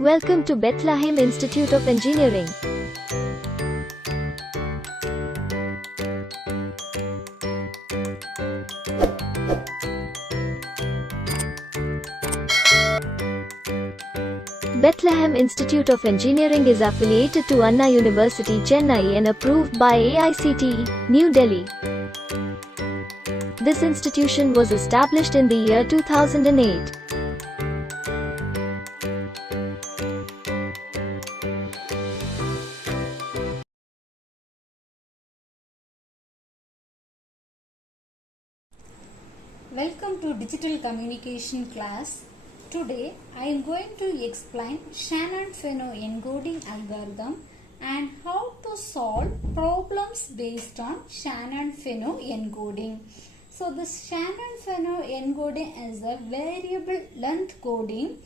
Welcome to Bethlahem Institute of Engineering. Bethlahem Institute of Engineering is affiliated to Anna University, Chennai and approved by AICTE, New Delhi. This institution was established in the year 2008. Welcome to Digital Communication class. Today I am going to explain Shannon Fano Encoding algorithm and how to solve problems based on Shannon Fano Encoding. So this Shannon Fano Encoding is a variable length coding.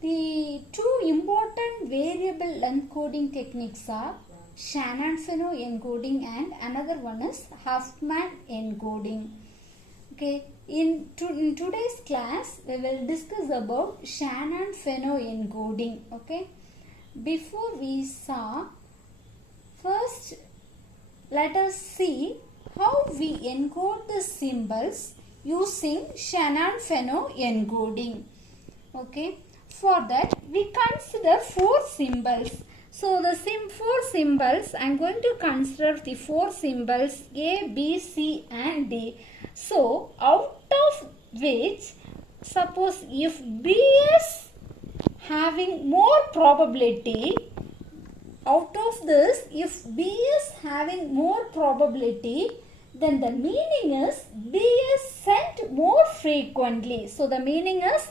The two important variable length coding techniques are Shannon Fano encoding and another one is Huffman encoding. Okay, in today's class we will discuss about Shannon Fano encoding. Okay, before we saw, first let us see how we encode the symbols using Shannon Fano encoding. Okay, for that we consider four symbols. So the four symbols, I am going to consider the four symbols A, B, C and D. So out of which, suppose if B is having more probability, out of this if B is having more probability, then the meaning is B is sent more frequently. So the meaning is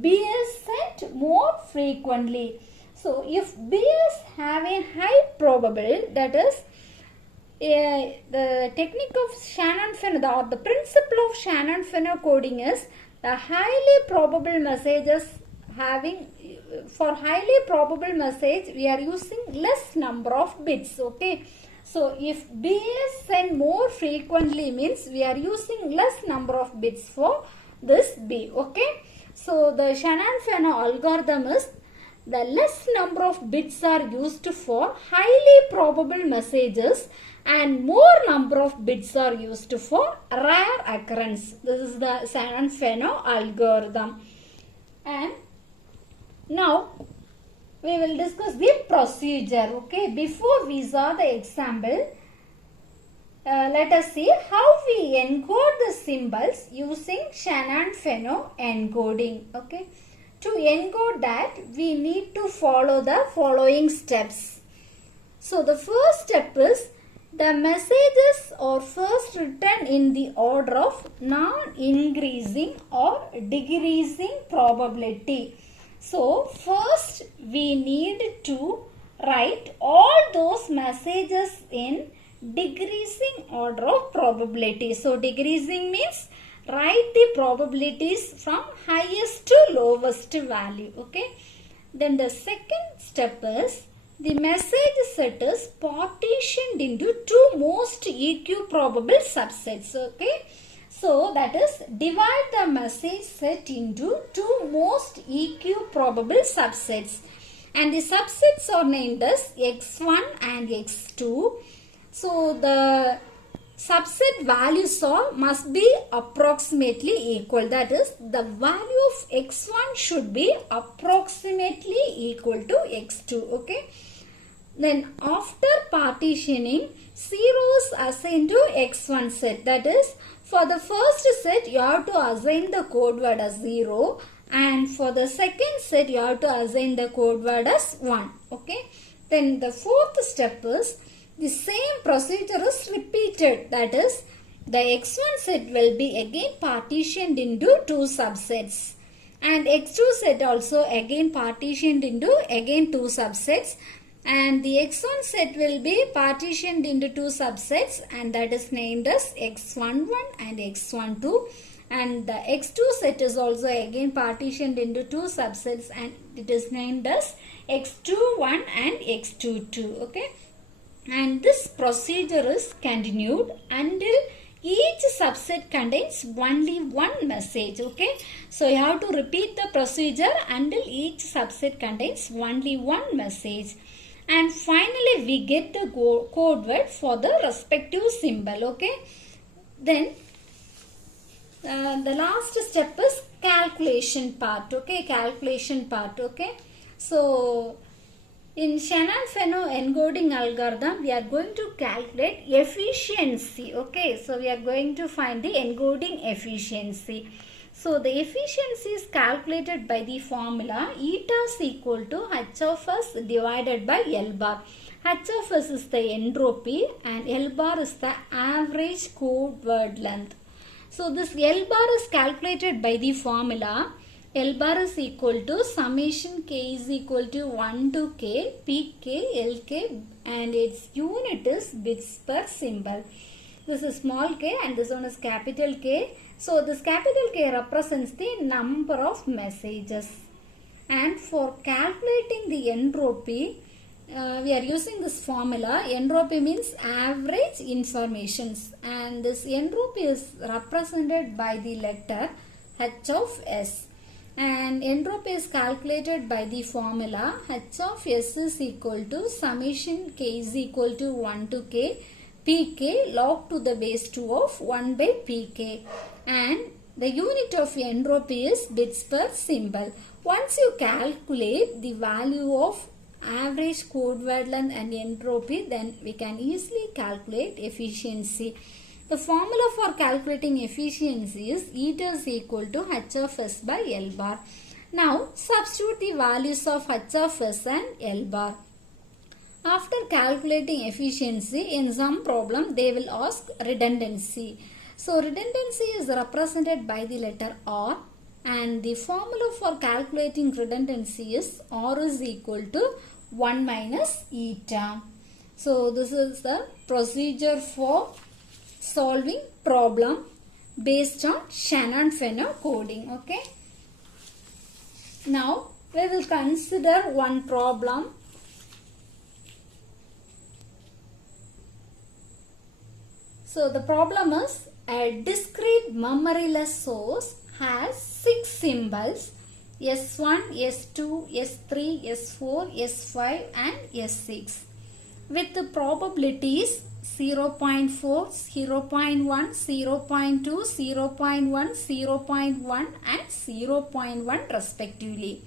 B is sent more frequently. So if B is having high probability, that is the technique of Shannon Fano or the principle of Shannon Fano coding is the highly probable messages having, for highly probable message we are using less number of bits. Okay, so if B is sent more frequently means we are using less number of bits for this B. Okay, so the Shannon Fano algorithm is the less number of bits are used for highly probable messages and more number of bits are used for rare occurrence. This is the Shannon Fano algorithm. And now we will discuss the procedure. Okay, before we saw the example, let us see how we encode the symbols using Shannon Fano encoding. Okay, to encode that we need to follow the following steps. So the first step is the messages are first written in the order of non-increasing or decreasing probability. So first we need to write all those messages in decreasing order of probability. So decreasing means write the probabilities from highest to lowest value. Okay, then the second step is the message set is partitioned into two most EQ probable subsets. Okay, so that is divide the message set into two most EQ probable subsets, and the subsets are named as x1 and x2. So the subset values must be approximately equal. That is, the value of x1 should be approximately equal to x2. Okay. Then after partitioning, 0 is assigned to x1 set. That is, for the first set you have to assign the code word as 0, and for the second set you have to assign the code word as 1. Okay. Then the fourth step is the same procedure is repeated. That is, the x1 set will be again partitioned into two subsets, and x2 set also again partitioned into again two subsets, and the x1 set will be partitioned into two subsets, and that is named as x11 and x12, and the x2 set is also again partitioned into two subsets, and it is named as x21 and x22. Okay, and this procedure is continued until each subset contains only one message. Okay, so you have to repeat the procedure until each subset contains only one message. And finally we get the code word for the respective symbol. Okay, then the last step is calculation part. Okay, calculation part. Okay, so in Shannon Fano encoding algorithm, we are going to calculate efficiency. Okay, so we are going to find the encoding efficiency. So the efficiency is calculated by the formula eta is equal to H of S divided by L bar. H of S is the entropy and L bar is the average code word length. So this L bar is calculated by the formula L bar is equal to summation k is equal to 1 to k, pk, lk, and its unit is bits per symbol. This is small k and this one is capital K. So this capital K represents the number of messages. And for calculating the entropy, we are using this formula. Entropy means average informations, and this entropy is represented by the letter H of S. And entropy is calculated by the formula H of S is equal to summation k is equal to 1 to k, pk log to the base 2 of 1 by pk, and the unit of entropy is bits per symbol. Once you calculate the value of average code word length and entropy, then we can easily calculate efficiency. The formula for calculating efficiency is eta is equal to H of S by L bar. Now substitute the values of H of S and L bar. After calculating efficiency, in some problem they will ask redundancy. So redundancy is represented by the letter R, and the formula for calculating redundancy is R is equal to 1 minus eta. So this is the procedure for solving problem based on Shannon Fano coding. Okay. Now we will consider one problem. So the problem is a discrete memoryless source has 6 symbols S1, S2, S3, S4, S5 and S6 with the probabilities 0.4, 0.1, 0.2, 0.1, 0.1 and 0.1 respectively.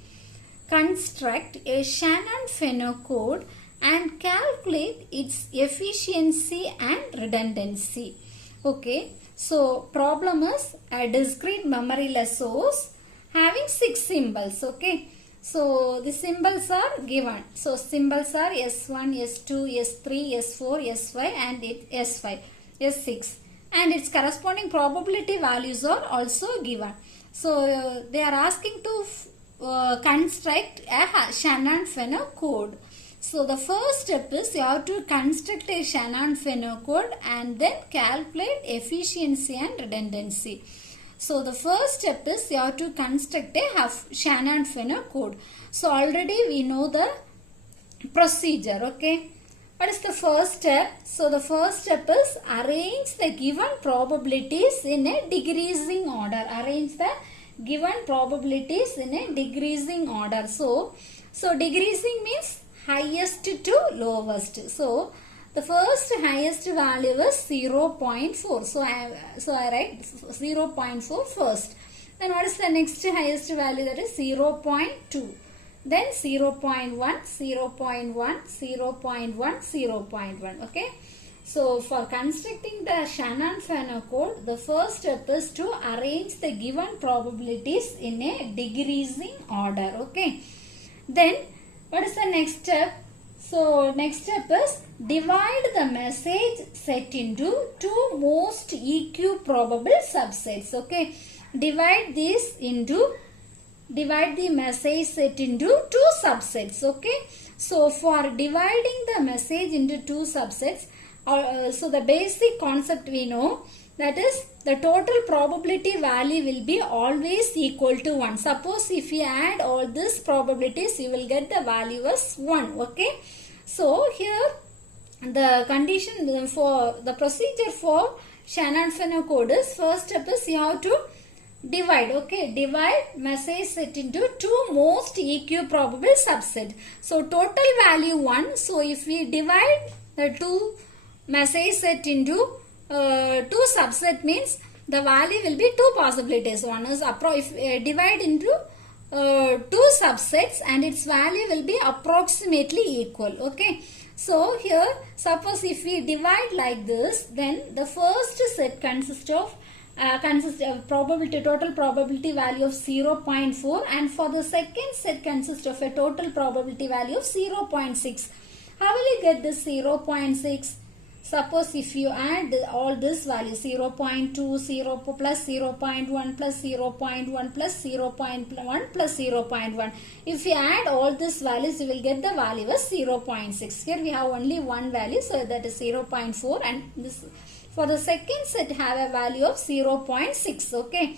Construct a Shannon Fano code and calculate its efficiency and redundancy. Okay, so problem is a discrete memoryless source having 6 symbols. Okay, so the symbols are given. So symbols are S1, S2, S3, S4, S5 and S5, S6, and its corresponding probability values are also given. So they are asking to construct a Shannon Fano code. So the first step is you have to construct a Shannon Fano code and then calculate efficiency and redundancy. So the first step is you have to construct a Shannon Fano code. So already we know the procedure. Okay. What is the first step? So the first step is arrange the given probabilities in a decreasing order. Arrange the given probabilities in a decreasing order. So decreasing means highest to lowest. So the first highest value is 0.4. So I write 0.4 first. Then what is the next highest value? That is 0.2. Then 0.1, 0.1, 0.1, 0.1. Okay. So for constructing the Shannon Fano code, the first step is to arrange the given probabilities in a decreasing order. Okay. Then what is the next step? So next step is divide the message set into 2 most EQ probable subsets. Okay. Divide the message set into 2 subsets. Okay. So for dividing the message into 2 subsets, so the basic concept we know, that is the total probability value will be always equal to 1. Suppose if you add all these probabilities, you will get the value as 1. Okay. So here the condition for the procedure for Shannon Fano code is, first step is you have to divide. Okay, divide message set into two most EQ probable subset. So total value 1. So if we divide the two message set into two subset, means the value will be two possibilities. One is if divide into two subsets and its value will be approximately equal. Okay, so here suppose if we divide like this, then the first set consists of probability, total probability value of 0.4, and for the second set consists of a total probability value of 0.6. How will you get this 0.6? Suppose if you add all this value 0.2, 0 plus 0.1 plus 0.1 plus 0.1 plus 0.1. If you add all these values, you will get the value as 0.6. Here we have only one value, so that is 0.4, and this for the second set have a value of 0.6. Okay,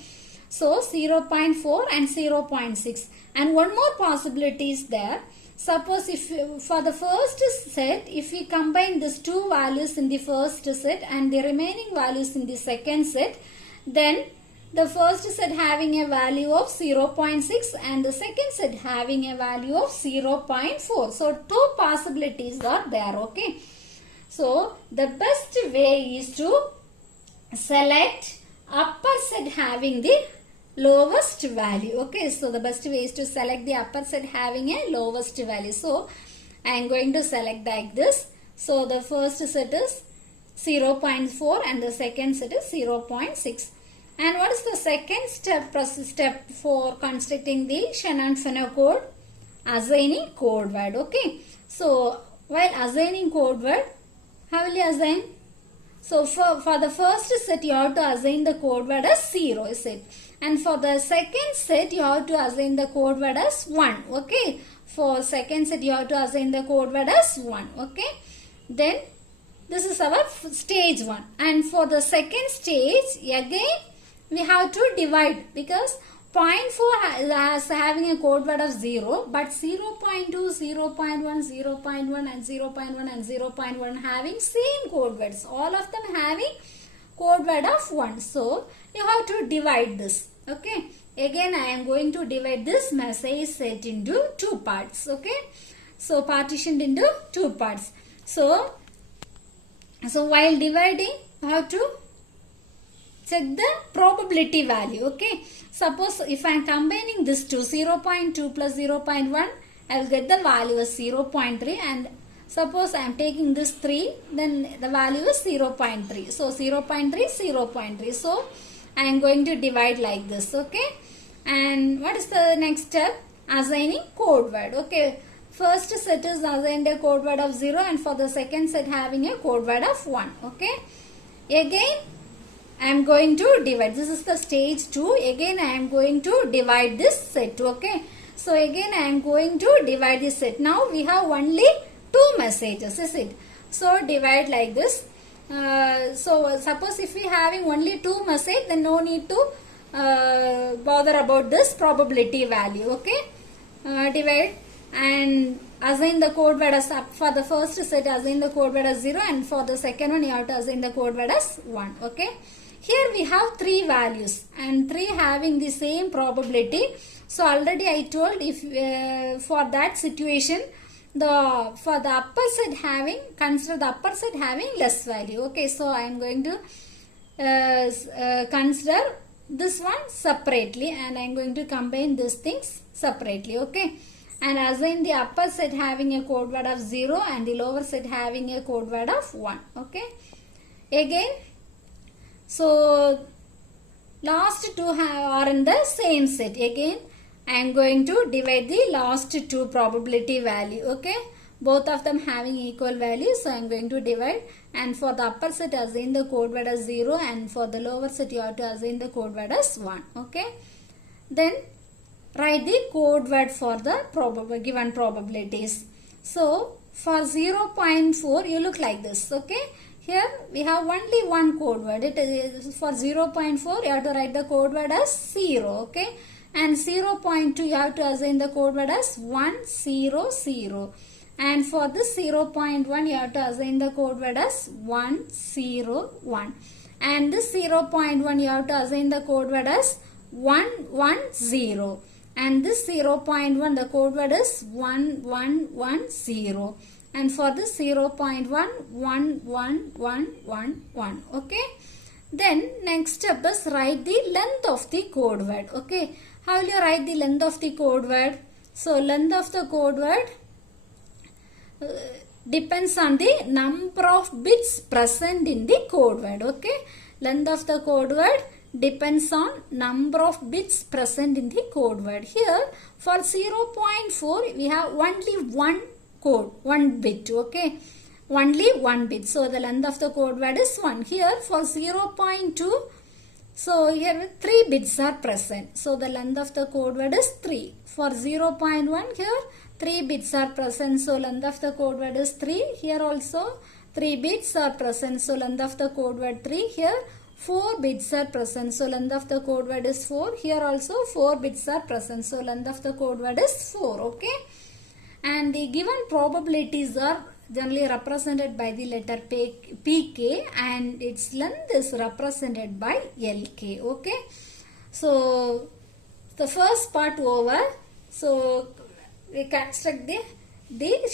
so 0.4 and 0.6, and one more possibility is there. Suppose if for the first set, if we combine these two values in the first set and the remaining values in the second set, then the first set having a value of 0.6 and the second set having a value of 0.4. So two possibilities are there. Okay, so the best way is to select upper set having the lowest value. Okay, so the best way is to select the upper set having a lowest value. So I am going to select like this. So the first set is 0.4 and the second set is 0.6. And what is the second step for constructing the Shannon Fano code? Assigning code word. Okay, so while assigning code word, how will you assign? So for the first set you have to assign the code word as 0, is it? And for the second set you have to assign the code word as 1. Okay, for second set you have to assign the code word as 1. Okay, then this is our stage 1, and for the second stage again we have to divide, because 0.4 is having a code word of 0, but 0.2, 0.1, 0.1 and 0.1 and 0.1 having same code words, all of them having code word of 1. So you have to divide this. Okay, again I am going to divide this message set into two parts. Okay, so partitioned into two parts. So while dividing you have to check the probability value. Okay, suppose if I am combining this to 0.2 plus 0.1, I will get the value as 0.3, and suppose I am taking this 3, then the value is 0.3. So 0.3, 0.3. So I am going to divide like this. Okay, and what is the next step? Assigning code word. Okay, first set is assigned a code word of 0, and for the second set having a code word of 1. Okay, again I am going to divide. This is the stage 2. Again I am going to divide this set. Okay, so again I am going to divide this set. Now we have only two messages, is it? So divide like this. So suppose if we having only two message, then no need to bother about this probability value. Okay, divide and assign the code word as up. For the first set assign the code word as 0, and for the second one you have to assign the code word as 1. Okay, here we have three values and three having the same probability. So already I told, if for that situation for the upper set having, consider the upper set having less value. Okay, so I am going to consider this one separately, and I am going to combine these things separately. Okay, and assign the upper set having a code word of 0 and the lower set having a code word of 1. Okay, again, so last two are in the same set. Again I am going to divide the last two probability value. Okay, both of them having equal value, so I am going to divide, and for the upper set assign the code word as 0, and for the lower set you have to assign the code word as 1. Okay, then write the code word for the given probabilities. So for 0.4 you look like this. Okay, here we have only one code word. It is for 0.4 you have to write the code word as 0. Okay, and 0.2 you have to assign the code word as 1, 0, 0, and for this 0.1 you have to assign the code word as 1, 0, 1. and this 0.1 you have to assign the code word as 110, and this 0.1 the code word is 1110, and for this 0.1 11111. Okay, then next step is write the length of the code word. Okay, how will you write the length of the code word? So length of the code word depends on the number of bits present in the code word. Okay, length of the code word depends on number of bits present in the code word. Here for 0.4 we have only one bit. Okay, only one bit, so the length of the code word is 1. Here for 0.2, so here 3 bits are present, so the length of the code word is 3. For 0.1 here 3 bits are present, so length of the code word is 3. Here also 3 bits are present, so length of the code word 3. Here 4 bits are present, so length of the code word is 4. Here also 4 bits are present, so length of the code word is 4. Okay, and the given probabilities are generally represented by the letter pk, and its length is represented by lk. Okay, so the first part over. So we construct the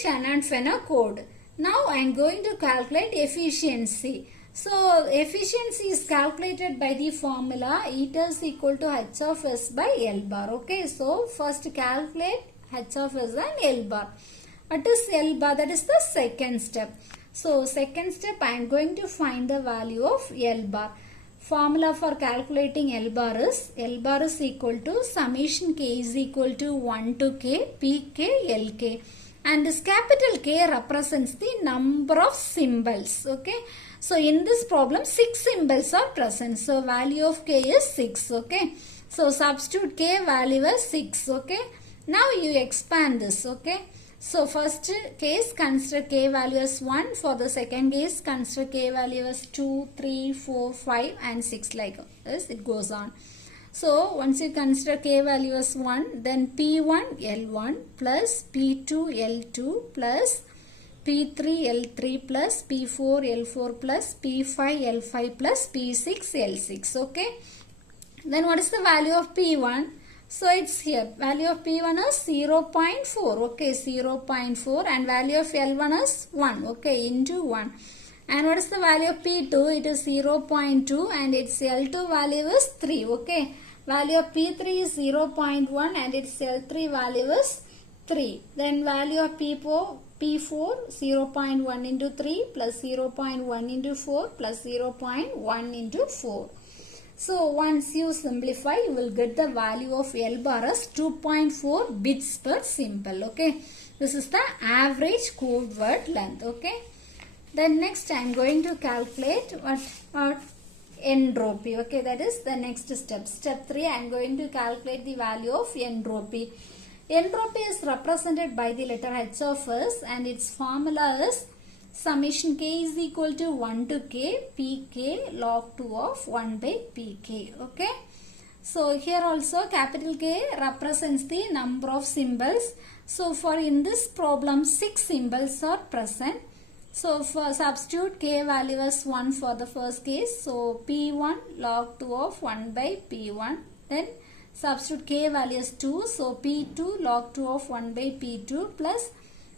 Shannon Fano code. Now I am going to calculate efficiency. So efficiency is calculated by the formula eta is equal to h of s by L bar. Okay, so first calculate h of s and L bar. What is L bar? That is the second step. So second step I am going to find the value of L bar. Formula for calculating L bar is equal to summation k is equal to 1 to k pk lk, and this capital K represents the number of symbols. Okay, so in this problem 6 symbols are present, so value of k is 6. Okay, so substitute k value as 6. Okay, now you expand this. Okay, so first case consider k value as 1. For the second case consider k value as 2, 3, 4, 5 and 6, like this it goes on. So once you consider k value as 1, then P1 L1 plus P2 L2 plus P3 L3 plus P4 L4 plus P5 L5 plus P6 L6. Okay, then what is the value of P1? So it's here, value of P1 is 0.4. Okay, 0.4, and value of L1 is 1. Okay, into 1. And what is the value of P2? It is 0.2, and its L2 value is 3. Okay, value of P3 is 0.1 and its L3 value is 3. Then value of P4 0.1 into 3 plus 0.1 into 4 plus 0.1 into 4. So once you simplify, you will get the value of L bar as 2.4 bits per symbol. Okay, this is the average code word length. Okay, then next I am going to calculate what entropy. Okay, that is the next step. Step 3, I am going to calculate the value of entropy. Entropy is represented by the letter h of s, and its formula is summation k is equal to 1 to k pk log 2 of 1 by pk. Okay, so here also capital K represents the number of symbols. So for in this problem 6 symbols are present. So for substitute k value as 1 for the first case. So P1 log 2 of 1 by P1. Then substitute k value as 2. So P2 log 2 of 1 by P2 plus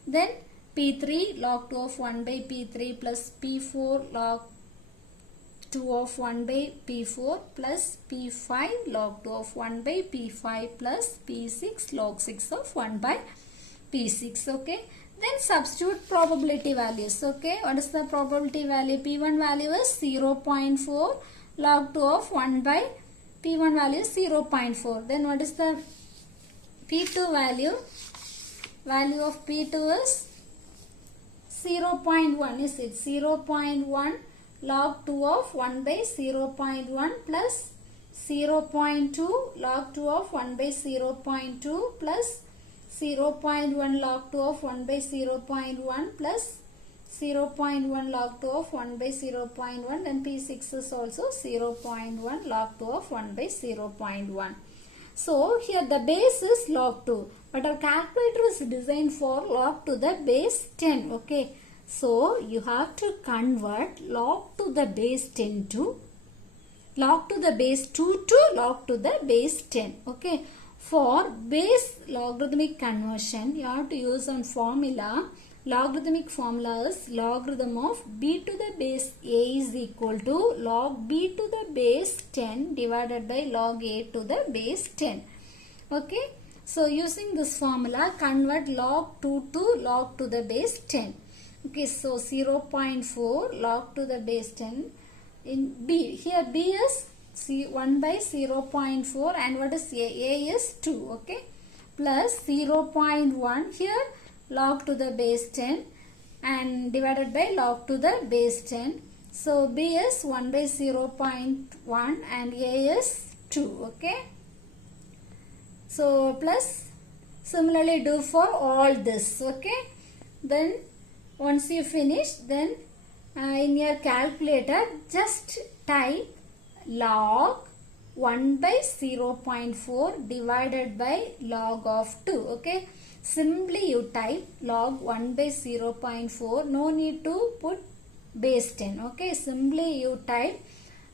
then P3 log 2 of 1 by P3 plus P4 log 2 of 1 by P4 plus P5 log 2 of 1 by P5 plus P6 log 6 of 1 by P6. Okay, then substitute probability values. Okay, what is the probability value? P1 value is 0.4 log 2 of 1 by P1 value is 0.4. Then what is the P2 value? Value of P2 is 0.1. Is it 0.1 log 2 of 1 by 0.1 plus 0.2 log 2 of 1 by 0.2 plus 0.1 log 2 of 1 by 0.1 plus 0.1 log 2 of 1 by 0.1, then P6 is also 0.1 log 2 of 1 by 0.1. So here the base is log 2, but our calculator is designed for log to the base 10. Okay, so you have to convert log to the base 10 to log to the base 2 to log to the base 10. Okay. For base logarithmic conversion, you have to use one formula. Logarithmic formula is logarithm of b to the base a is equal to log b to the base 10 divided by log a to the base 10. Okay. So using this formula, convert log 2 to log to the base 10. Okay, so 0.4 log to the base 10 in b. Here b is 1 by 0.4 and what is a? A is 2. Okay, plus 0.1 here log to the base 10 and divided by log to the base 10. So b is 1 by 0.1 and a is 2. Okay. So plus similarly do for all this. Okay. Then once you finish, then in your calculator just type log 1 by 0.4 divided by log of 2. Okay. Simply you type log 1 by 0.4. No need to put base 10. Okay. Simply you type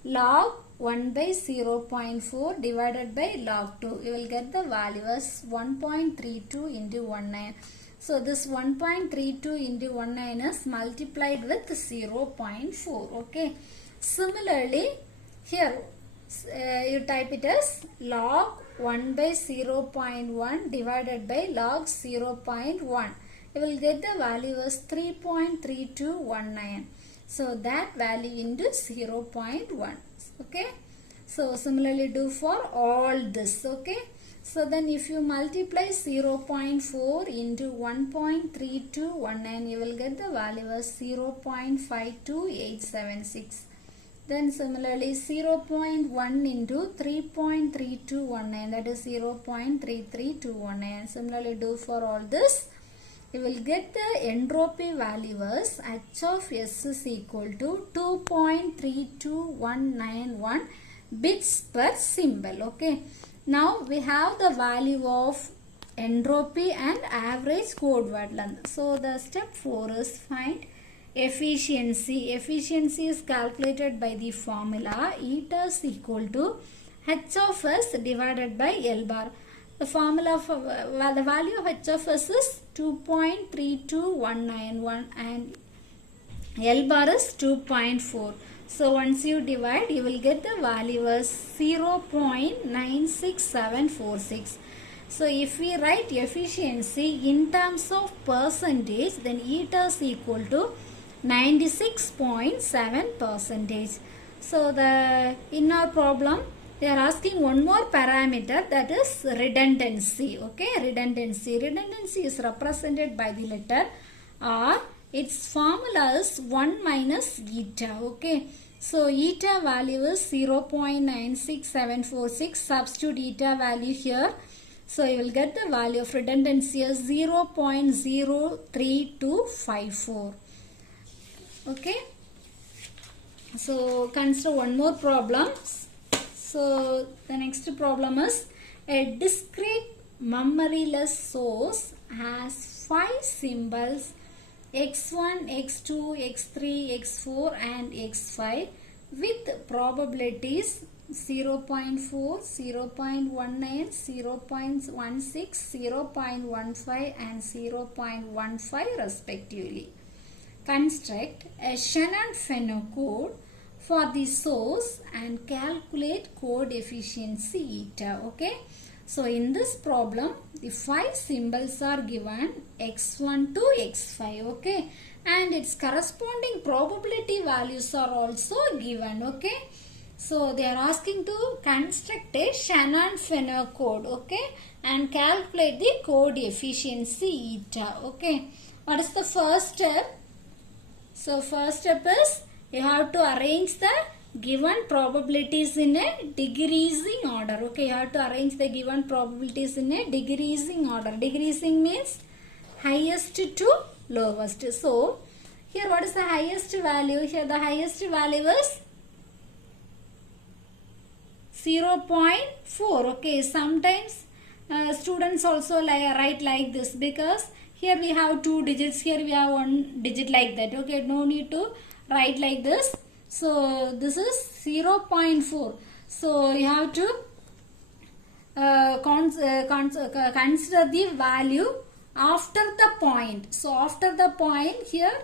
log 1 by 0.4 divided by log 2. You will get the value as 1.32 into 19. So this 1.32 into 19 is multiplied with 0.4. Okay. Similarly, here you type it as log 1 by 0.1 divided by log 0.1. You will get the value as 3.3219. So that value into 0.1. Okay. So similarly do for all this. Okay. So then if you multiply 0.4 into 1.3219, you will get the value as 0.52876. Then similarly 0.1 into 3.3219, that is 0.33219. Similarly do for all this. You will get the entropy value as H of S is equal to 2.32191 bits per symbol. Okay. Now we have the value of entropy and average code word length. So the step 4 is find efficiency. Efficiency is calculated by the formula eta is equal to H of S divided by L bar. The formula for the value of H of S is 2.32191 and L bar is 2.4. So once you divide, you will get the value as 0.96746. So if we write efficiency in terms of percentage, then eta is equal to 96.7 percentage. So in our problem, they are asking one more parameter, that is redundancy. Okay, redundancy. Redundancy is represented by the letter R. Its formula is 1 minus eta. Okay, so eta value is 0.96746. Substitute eta value here. So you will get the value of redundancy as 0.03254. Okay, so consider one more problem. So the next problem is a discrete memoryless source has 5 symbols x1, x2, x3, x4 and x5 with probabilities 0.4, 0.19, 0.16, 0.15 and 0.15 respectively. Construct a Shannon Fano code for the source and calculate code efficiency eta. Okay. So in this problem, the 5 symbols are given x1 to x5. Okay. And its corresponding probability values are also given. Okay. So they are asking to construct a Shannon Fano code. Okay. And calculate the code efficiency eta. Okay. What is the first step? So first step is you have to arrange the given probabilities in a decreasing order. Okay, you have to arrange the given probabilities in a decreasing order. Decreasing means highest to lowest. So here what is the highest value? Here the highest value is 0.4. Okay, sometimes students also write like this, because here we have 2 digits, here we have 1 digit like that. Okay, no need to write like this. So this is 0.4. So you have to consider the value after the point. So after the point, here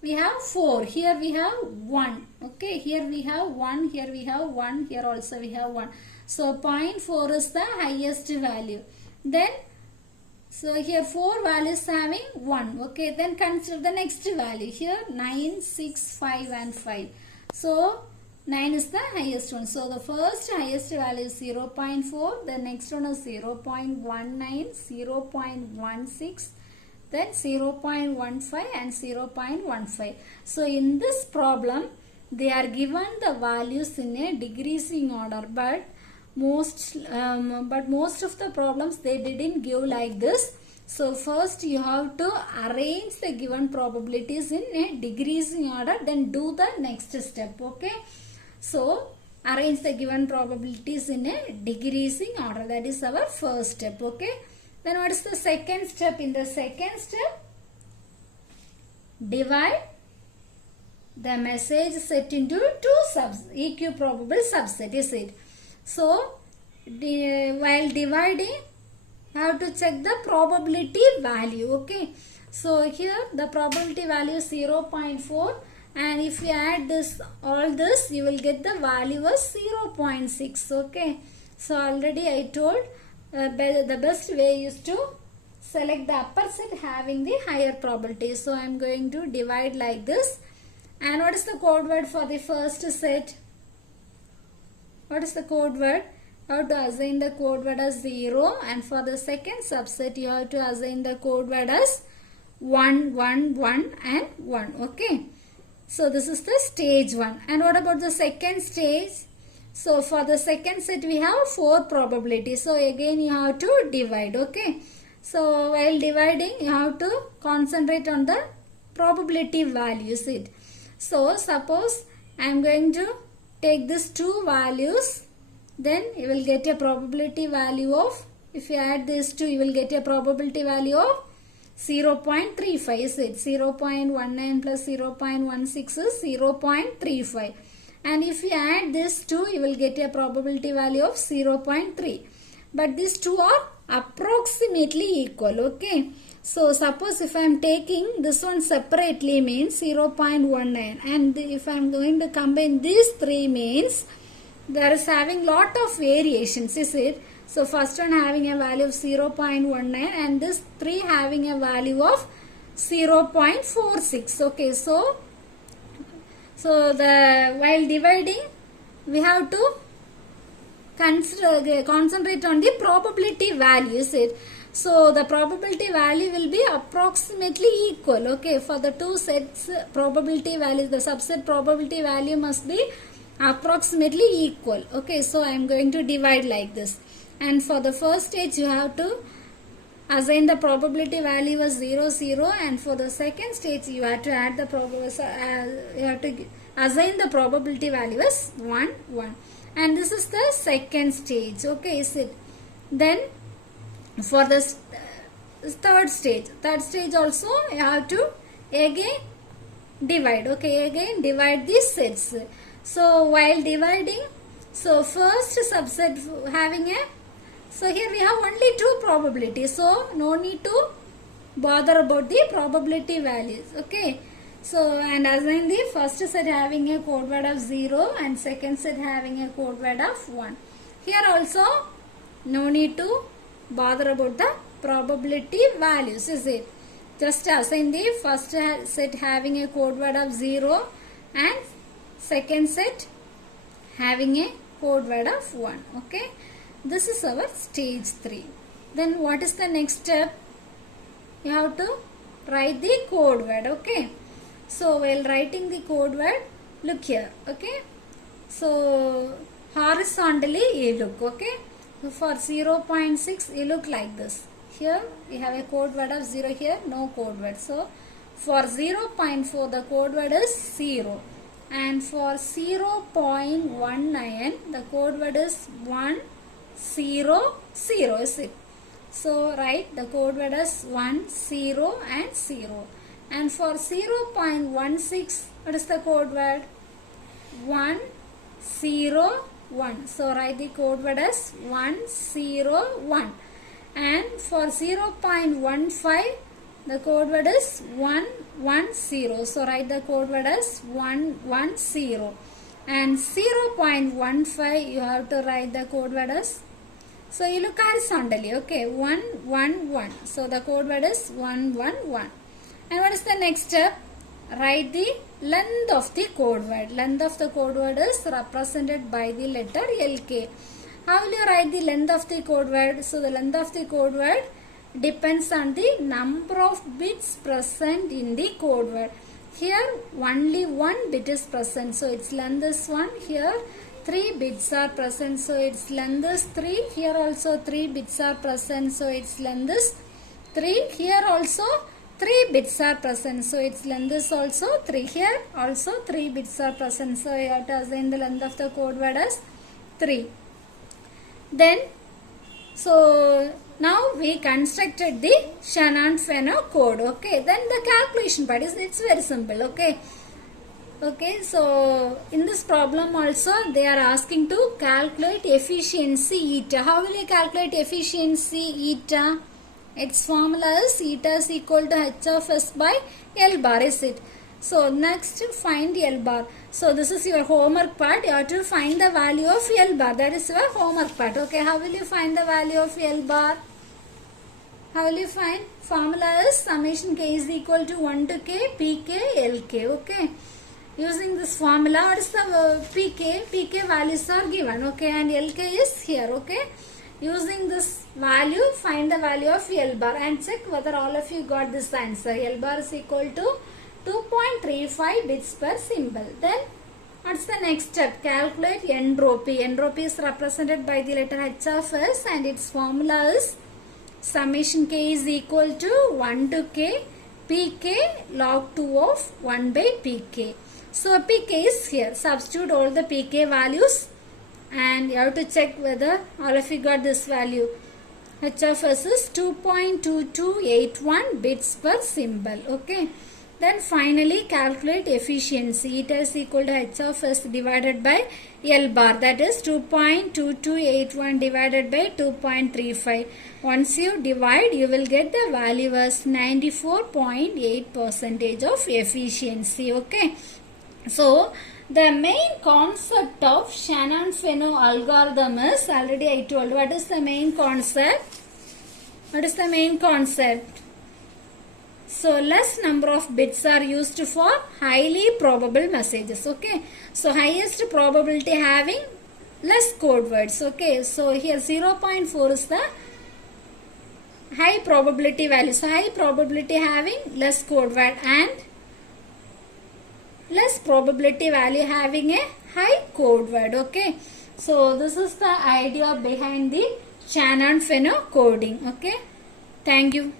we have 4, here we have 1. Okay, here we have 1, here we have 1, here also we have 1. So 0.4 is the highest value. Then so here 4 values having 1. Okay, then consider the next value. Here 9, 6, 5 and 5. So 9 is the highest one. So the first highest value is 0.4. The next one is 0.19, 0.16, then 0.15 and 0.15. So in this problem, they are given the values in a decreasing order, but most of the problems they didn't give like this. So first you have to arrange the given probabilities in a decreasing order, then do the next step. Okay, so arrange the given probabilities in a decreasing order. That is our first step. Okay, then what is the second step? In the second step, divide the message set into two EQ probable subset, is it? So while dividing, you have to check the probability value. Okay, so here the probability value is 0.4, and if you add this, all this, you will get the value as 0.6. Okay, so already I told the best way is to select the upper set having the higher probability. So I am going to divide like this. And what is the code word for the first set? What is the code word? You have to assign the code word as 0, and for the second subset you have to assign the code word as 1, 1, 1 and 1. Okay, so this is the stage 1. And what about the second stage? So for the second set we have 4 probabilities. So again you have to divide. Okay, so while dividing you have to concentrate on the probability values. So suppose I am going to take these 2 values, then you will get a probability value of, if you add these 2, you will get a probability value of 0.35. Is it? 0.19 plus 0.16 is 0.35. And if you add this 2, you will get a probability value of 0.3. But these 2 are approximately equal. Okay, so suppose if I am taking this one separately, means 0.19, and if I am going to combine these 3, means there is having lot of variations, is it? So first one having a value of 0.19 and this 3 having a value of 0.46. Okay, so while dividing we have to concentrate on the probability value, is it? So the probability value will be approximately equal. Okay, for the 2 sets probability value, the subset probability value must be approximately equal. Okay, so I am going to divide like this. And for the first stage you have to assign the probability value as 0, 0, and for the second stage you have to add the you have to assign the probability value as 1, 1. And this is the second stage. Okay, is it? Then for the third stage also you have to again divide. Okay, again divide these sets. So while dividing, so first subset having a, so here we have only 2 probabilities, so no need to bother about the probability values. Okay, so and assign the first set having a code word of 0 and second set having a code word of 1. Here also no need to bother about the probability values, is it? Just assign the first set having a code word of 0 and second set having a code word of 1. Okay, this is our stage 3. Then what is the next step? You have to write the code word. Okay, so while writing the code word, look here. Okay, so horizontally you look. Okay, for 0.6 you look like this. Here we have a code word of 0, here no code word. So for 0.4 the code word is 0, and for 0.19 the code word is 1, 0, 0, is it? So write the code word as 1, 0 and 0. And for 0.16, what is the code word? 101. So write the code word as 101. And for 0.15, the code word is 110. So write the code word as 110. And 0.15, you have to write the code word as, so you look horizontally, okay, 111. So the code word is 111. And what is the next step? Write the length of the code word. Length of the code word is represented by the letter LK. How will you write the length of the code word? So the length of the code word depends on the number of bits present in the code word. Here only one bit is present, so its length is 1. Here 3 bits are present, so its length is 3. Here also 3 bits are present, so its length is 3. Here also 3 bits are present, so its length is also 3. Here also 3 bits are present, so you have to assign the length of the code word as 3. Then, so now we constructed the Shannon Fano code. Okay, then the calculation part is, it's very simple. Okay. Okay, so in this problem also they are asking to calculate efficiency eta. How will you calculate efficiency eta? Its formula is eta is equal to h of s by L bar, is it? So next find L bar. So this is your homework part. You have to find the value of L bar. That is your homework part. Okay, how will you find the value of L bar? How will you find? Formula is summation k is equal to 1 to k pk lk. Okay. Using this formula, what is the pk? Pk values are given. Okay, and lk is here. Okay. Using this value, find the value of L bar and check whether all of you got this answer. L bar is equal to 2.35 bits per symbol. Then what's the next step? Calculate entropy. Entropy is represented by the letter h of s and its formula is summation k is equal to 1 to k pk log 2 of 1 by pk. So pk is here. Substitute all the pk values and you have to check whether all of you got this value. H of s is 2.2281 bits per symbol. Okay. Then finally calculate efficiency. Eta is equal to h of s divided by L bar, that is 2.2281 divided by 2.35. Once you divide, you will get the value as 94.8% of efficiency. Okay. So the main concept of Shannon Fano algorithm is, already I told, what is the main concept? What is the main concept? So less number of bits are used for highly probable messages. Okay. So highest probability having less code words. Okay. So here 0.4 is the high probability value. So high probability having less code word and less probability value having a high code word. Okay. So this is the idea behind the Shannon Fano coding. Okay. Thank you.